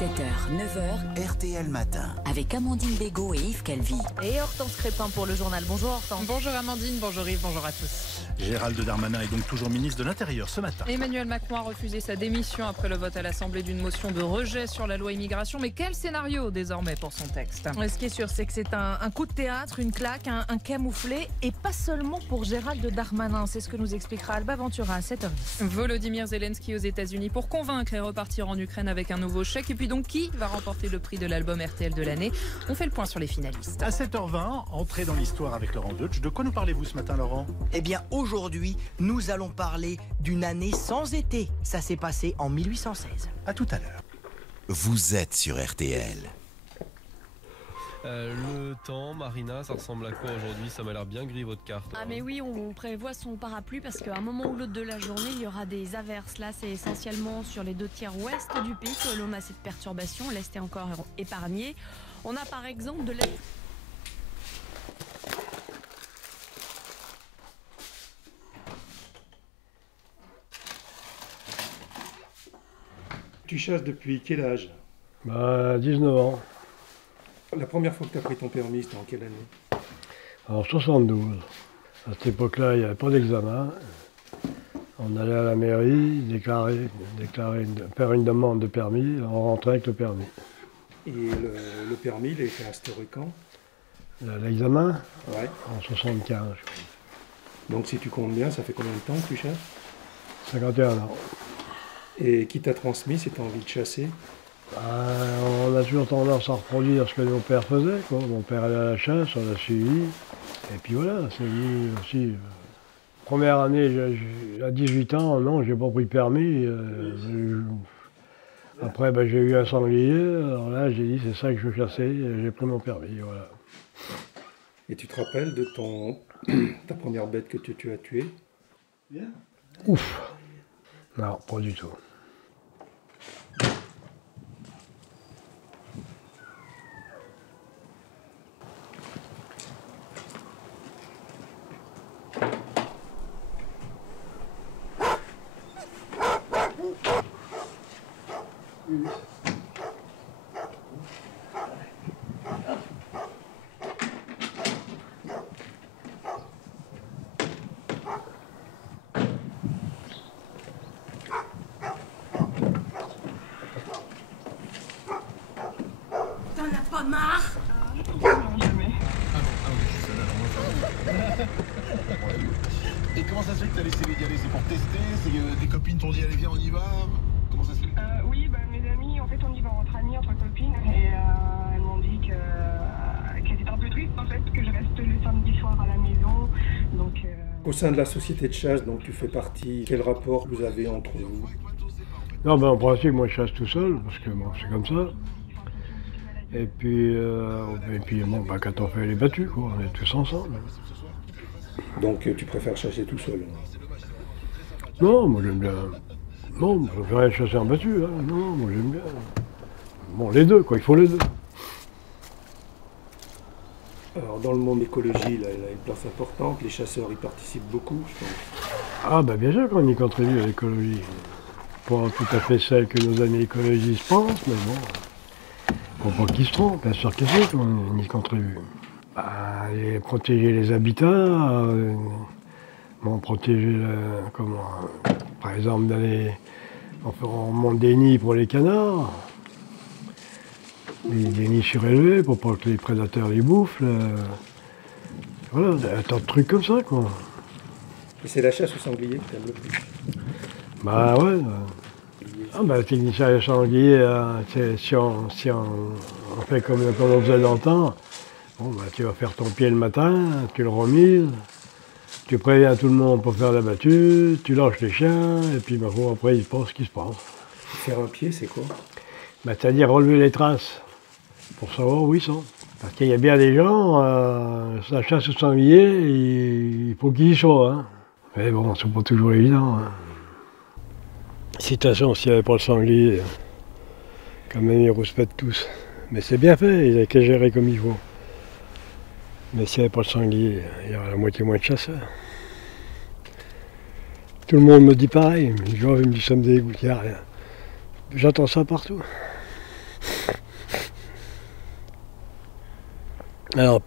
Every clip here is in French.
7h, 9h, RTL Matin. avec Amandine Bégaud et Yves Calvi. Et Hortense Crépin pour le journal. Bonjour Hortense. Bonjour Amandine, bonjour Yves, bonjour à tous. Gérald Darmanin est donc toujours ministre de l'Intérieur ce matin. Emmanuel Macron a refusé sa démission après le vote à l'Assemblée d'une motion de rejet sur la loi immigration. Mais quel scénario désormais pour son texte? Ce qui est sûr, c'est que c'est un coup de théâtre, une claque, un camouflé. Et pas seulement pour Gérald Darmanin. C'est ce que nous expliquera Alba Ventura à 7h10. Volodymyr Zelensky aux États-Unis pour convaincre et repartir en Ukraine avec un nouveau chèque. Et puis donc, qui va remporter le prix de l'album RTL de l'année? On fait le point sur les finalistes. À 7h20, entrée dans l'histoire avec Laurent Deutsch. De quoi nous parlez-vous ce matin, Laurent? Eh bien, aujourd'hui, nous allons parler d'une année sans été. Ça s'est passé en 1816. À tout à l'heure. Vous êtes sur RTL. Le temps, Marina, ça ressemble à quoi aujourd'hui? Ça m'a l'air bien gris votre carte. Ah mais oui, on prévoit son parapluie parce qu'à un moment ou l'autre de la journée, il y aura des averses. Là, c'est essentiellement sur les 2 tiers ouest du pays que l'on a cette perturbation. L'est est encore épargné. On a par exemple de l'est... Tu chasses depuis quel âge? 19 ans. La première fois que tu as pris ton permis, c'était en quelle année? En 72. À cette époque-là, il n'y avait pas d'examen. On allait à la mairie, faire une demande de permis, on rentrait avec le permis. Et le permis, il a été instauré quand? L'examen? Ouais. En 75. Donc si tu comptes bien, ça fait combien de temps que tu chasses? 51 ans. Et qui t'a transmis cette envie de chasser? On a toujours tendance à reproduire ce que nos pères faisaient, quoi. Mon père allait à la chasse, on a suivi. Et puis voilà, c'est venu aussi. Première année, à 18 ans, non, j'ai pas pris de permis. Après, j'ai eu un sanglier. Alors là, j'ai dit, c'est ça que je veux chasser. Et j'ai pris mon permis, voilà. Et tu te rappelles de ta première bête que tu as tuée? Ouf! Non, pas du tout. T'en as pas marre? Et comment ça se fait que t'as laissé d'y aller? C'est pour tester? C'est des copines t'ont dit allez viens on y va? Comment ça se fait? Oui, mes amis, en fait on y va entre amis, entre copines et elles m'ont dit qu'elles étaient un peu tristes en fait que je reste le samedi soir à la maison. Donc, Au sein de la société de chasse dont tu fais partie, quel rapport vous avez entre vous? Non, en principe, moi je chasse tout seul, parce que bon, c'est comme ça. Et puis quand on fait les battues, quoi, on est tous ensemble. Donc tu préfères chasser tout seul? Non, moi j'aime bien. Non, je préfère chasser en battu, hein. Non, moi j'aime bien. Bon, les deux, quoi, il faut les deux. Alors dans le monde écologie, là, il a une place importante, les chasseurs y participent beaucoup, je pense. Ah bien sûr qu'on y contribue à l'écologie. Pas tout à fait celle que nos amis écologistes pensent, mais bon, faut pas qu'ils se trompent, bien sûr que c'est qu'on y contribue. Et protéger les habitats, protéger par exemple on monte des nids pour les canards, des nids surélevés pour pas que les prédateurs les bouffent. Voilà, un tas de trucs comme ça, quoi. Et c'est la chasse au sanglier que t'aimes le plus? Le technicien de sanglier, si on fait comme on faisait dans le temps, tu vas faire ton pied le matin, tu le remises, tu préviens tout le monde pour faire la battue, tu lâches les chiens, et puis après il se passe ce qui se passe. Faire un pied, c'est quoi? C'est-à-dire relever les traces, pour savoir où ils sont. Parce qu'il y a bien des gens, la chasse au sanglier, il faut qu'ils y soient. Hein. Mais bon, c'est pas toujours évident. Hein. Si de toute façon, s'il n'y avait pas le sanglier, quand même ils rouspètent tous. Mais c'est bien fait, ils n'avaient qu'à gérer comme il faut. Mais s'il n'y avait pas le sanglier, il y aurait la moitié moins de chasseurs. Tout le monde me dit pareil. Les gens me disent ça me dégoûte, il n'y a rien. J'entends ça partout. Alors,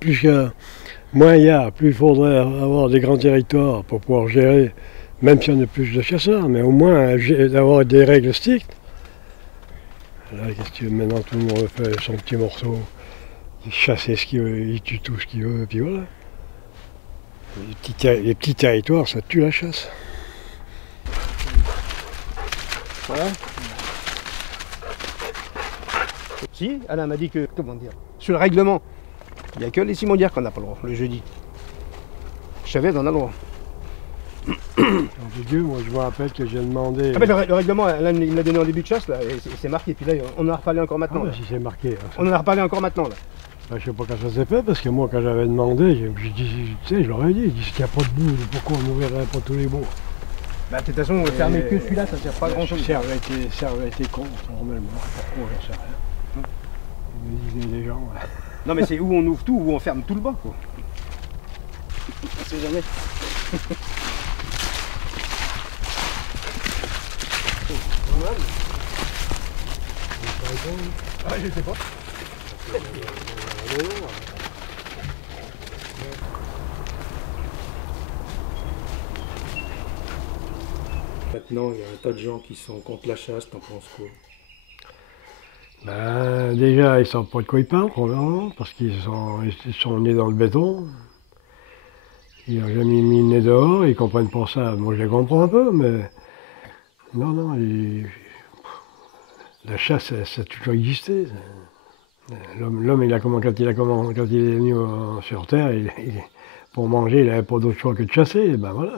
moins il y a, plus il faudrait avoir des grands territoires pour pouvoir gérer, même si on a plus de chasseurs, mais au moins d'avoir des règles strictes. Là, qu'est-ce que tu veux, maintenant tout le monde fait son petit morceau, il chasse ce qu'il veut, il tue tout ce qu'il veut, et puis voilà. Les petits territoires, ça tue la chasse. Voilà. Si, Alain m'a dit que, comment dire, sur le règlement, il n'y a que les cimendières qu'on n'a pas le droit, le jeudi. Chavez, on a le droit. Dieu, moi je me rappelle que j'ai demandé... Ah, mais le règlement, Alain il me l'a donné en début de chasse, là, et c'est marqué, puis là, on en a reparlé encore maintenant. Ah, bah, si c'est marqué. On en a reparlé encore maintenant, là. Ben, je sais pas quand ça s'est fait, parce que moi, quand j'avais demandé, j'ai dit, tu sais, je leur ai dit, s'il n'y a pas de bout, pourquoi on n'ouvrirait pas tous les bouts? Bah, de toute façon, fermer que celui-là, ça sert pas à grand chose. Ça aurait été con, normalement. Pourquoi, j'en sais rien. Ils me disaient les gens. Ouais. Non, mais c'est où on ouvre tout, où on ferme tout le bas, quoi. On sait jamais. Ah, je sais pas. Maintenant, il y a un tas de gens qui sont contre la chasse, t'en penses quoi? Ben, déjà, ils ne savent pas de quoi ils parlent, probablement, parce qu'ils sont nés dans le béton. Ils n'ont jamais mis le nez dehors, ils ne comprennent pas ça. Moi, je les comprends un peu, mais... Non, la chasse, ça a toujours existé. L'homme, quand il est venu sur Terre, pour manger, il n'avait pas d'autre choix que de chasser. Ben voilà,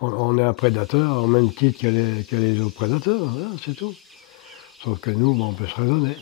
on est un prédateur au même titre que les autres prédateurs, voilà, c'est tout. Sauf que nous, on peut se raisonner.